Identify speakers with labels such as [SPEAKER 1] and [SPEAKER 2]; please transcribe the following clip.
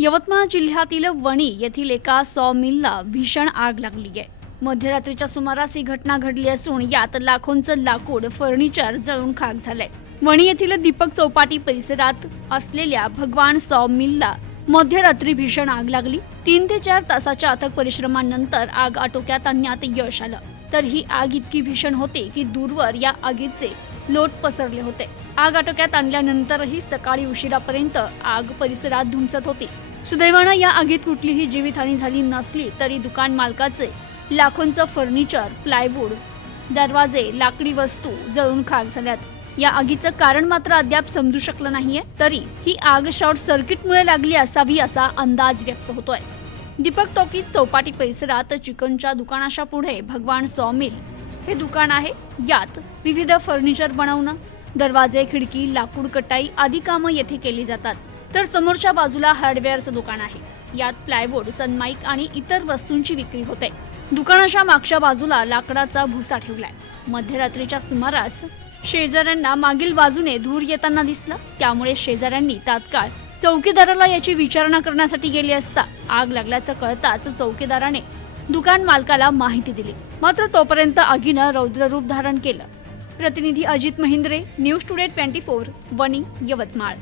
[SPEAKER 1] यवतमाळ जिल्ह्यातील वणी येथील एका सॉ मिलला भीषण आग लागली आहे. मध्यरात्रीच्या सुमारास ही घटना घडली असून यात लाखोंचं लाकूड फर्निचर जळून खाक झालंय. वणी येथील दीपक चौपाटी परिसरात असलेल्या भगवान सॉ मिलला मध्यरात्री भीषण आग लागली. तीन ते चार तासाच्या अथक परिश्रमांनंतर आग आटोक्यात आणण्यात यश आलं. तर ही आग इतकी भीषण होते की दूरवर या आगीचे लोट पसरले होते. आग आटोक्यात आणल्यानंतरही सकाळी उशिरापर्यंत आग परिसरात धुमसत होती. सुदैवानं या आगीत कुठलीही जीवितहानी झाली नसली तरी दुकान मालकाचे लाखोंचं फर्निचर प्लायवूड दरवाजे लाकडी वस्तू जळून खाक झाल्यात. या आगीचं कारण मात्र अद्याप समजू शकलं नाहीये तरी ही आग शॉर्ट सर्किटमुळे लागली असावी असा अंदाज व्यक्त होतोय. दीपक टॉकीज चौपाटी परिसरात चिकनच्या दुकानाच्या पुढे भगवान सॉमिल हे दुकान आहे. यात विविध फर्निचर बनवणं दरवाजे खिडकी लाकूड कटाई आदी कामं येथे केली जातात. तर समोरच्या बाजूला हार्डवेअरचं दुकान आहे. यात प्लायवूड सनमाईक आणि इतर वस्तूंची विक्री होते. दुकानाच्या मागच्या बाजूला लाकडाचा भुसा ठेवलाय. मध्यरात्रीच्या सुमारास शेजाऱ्यांना मागील बाजूने धूर येताना दिसला. त्यामुळे शेजाऱ्यांनी तात्काळ चौकीदाराला याची विचारणा करण्यासाठी गेले असता आग लागल्याचं कळताच चौकीदाराने दुकान मालकाला माहिती दिली. मात्र तोपर्यंत आगीनं रौद्ररूप धारण केलं. प्रतिनिधी Ajit Mahindre news today twenty four Wani Yavatmal.